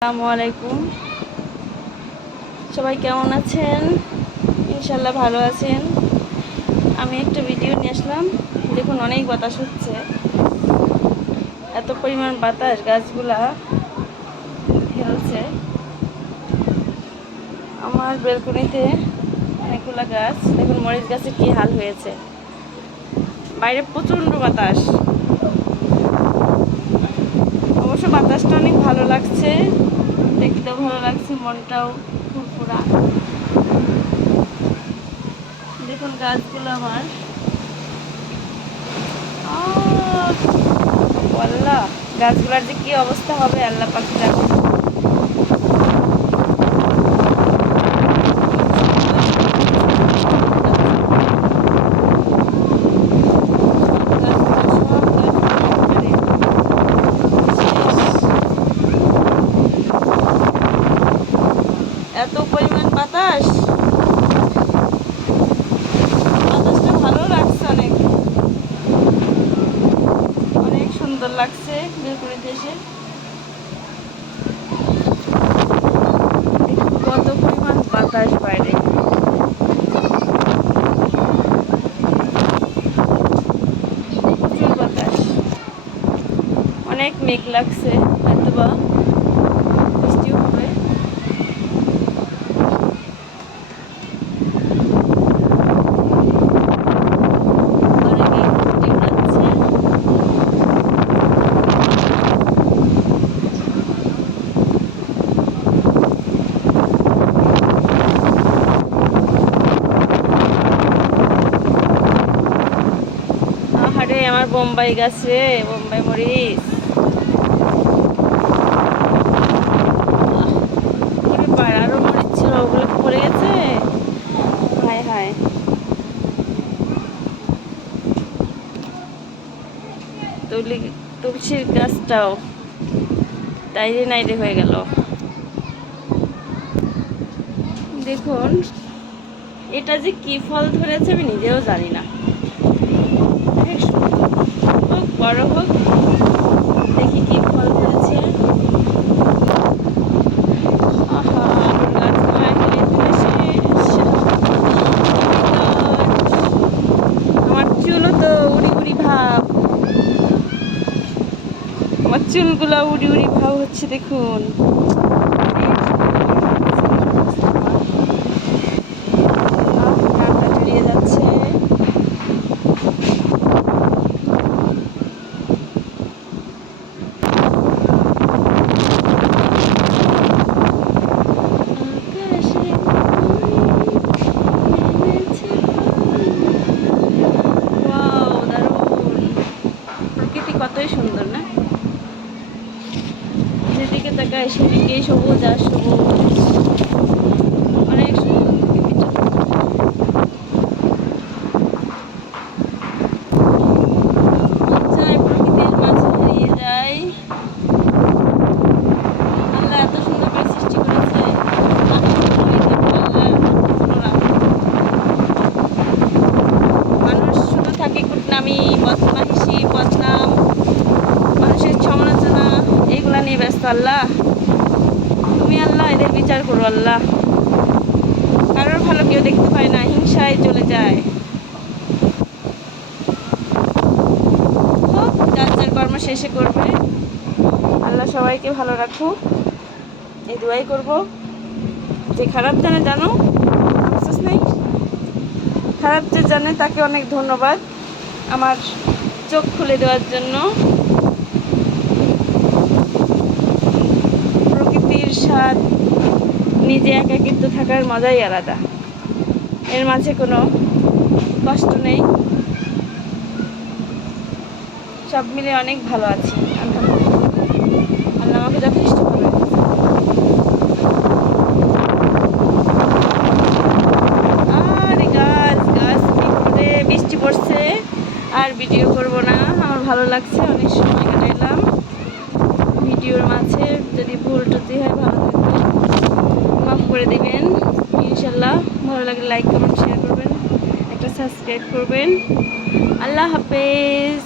আসসালামু আলাইকুম। সবাই কেমন আছেন? ইনশাল্লাহ ভালো আছেন। আমি একটা ভিডিও নিয়ে আসলাম। দেখুন, অনেক বাতাস হচ্ছে। এত পরিমাণ বাতাস, গাছগুলা হেলছে। আমার বেলকনিতে অনেকগুলা গাছ। দেখুন, মরিচ গাছের কী হাল হয়েছে। বাইরে প্রচণ্ড বাতাস। বাতাসটা অনেক ভালো লাগছে। দেখতেও ভালো লাগছে, মনটাও ফুরফুরা। দেখুন গাছগুলো আমার। গাছগুলার যে কি অবস্থা হবে, আল্লাহ পাখি জানে গাছগুলো সব গাছগুলো এত পরিমাণ বাতাস বাতাসটা ভালো লাগছে অনেক অনেক সুন্দর লাগছে বেলকুনিতে এসে দেখুন কত বাতাস। বাইরে অনেক মেঘ লাগছে হয়তো আমার বোম্বাই গাছে, বোম্বাই মরিচ। আরও ওগুলো পড়ে গেছে? হায় হায়। তুলি, তুলসীর গাছটাও টাইরে নাইরে হয়ে গেল। দেখুন, এটা যে কি ফল ধরেছে আমি নিজেও জানি না। বড় হোক। দেখি কি ফল হয়েছে। আমার চুলও তো উড়ি উড়ি ভাব। আমার চুলগুলো উড়ি উড়ি ভাব হচ্ছে, দেখুন। সেদিকে সবুজ আর সবুজ? অনেক সুন্দর প্রকৃতিটা তুমি আল্লাহ, এদের বিচার করো আল্লাহ। কারোর ভালো কেউ দেখতে পায় না, হিংসায় চলে যায়। যার যার কর্ম শেষে করবে। আল্লাহ সবাইকে ভালো রাখুক। এই দোয়াই করব। যে খারাপ জানে জানো, আফসোস নেই। খারাপ যে জানে তাকে অনেক ধন্যবাদ আমার চোখ খুলে দেওয়ার জন্য। স্বাদ, নিজে একাকিত্ব থাকার মজাই আলাদা। এর মাঝে কোনো কষ্ট নেই। সব মিলে অনেক ভালো আছি আল্লাহ আমাকে যথেষ্ট ভালো রেখেছে। গাছ গাছ করে? বৃষ্টি পড়ছে। আর ভিডিও করব না। আমার ভালো লাগছে, অনেক সময় কাটাইলাম। ভিডিওর মাঝে যদি ভুল টুটি হয়, ভালো থাকবে মাফ করে দেবেন। ইনশাল্লাহ ভালো লাগলে লাইক কমেন্ট শেয়ার করবেন। একটা সাবস্ক্রাইব করবেন। আল্লাহ হাফেজ।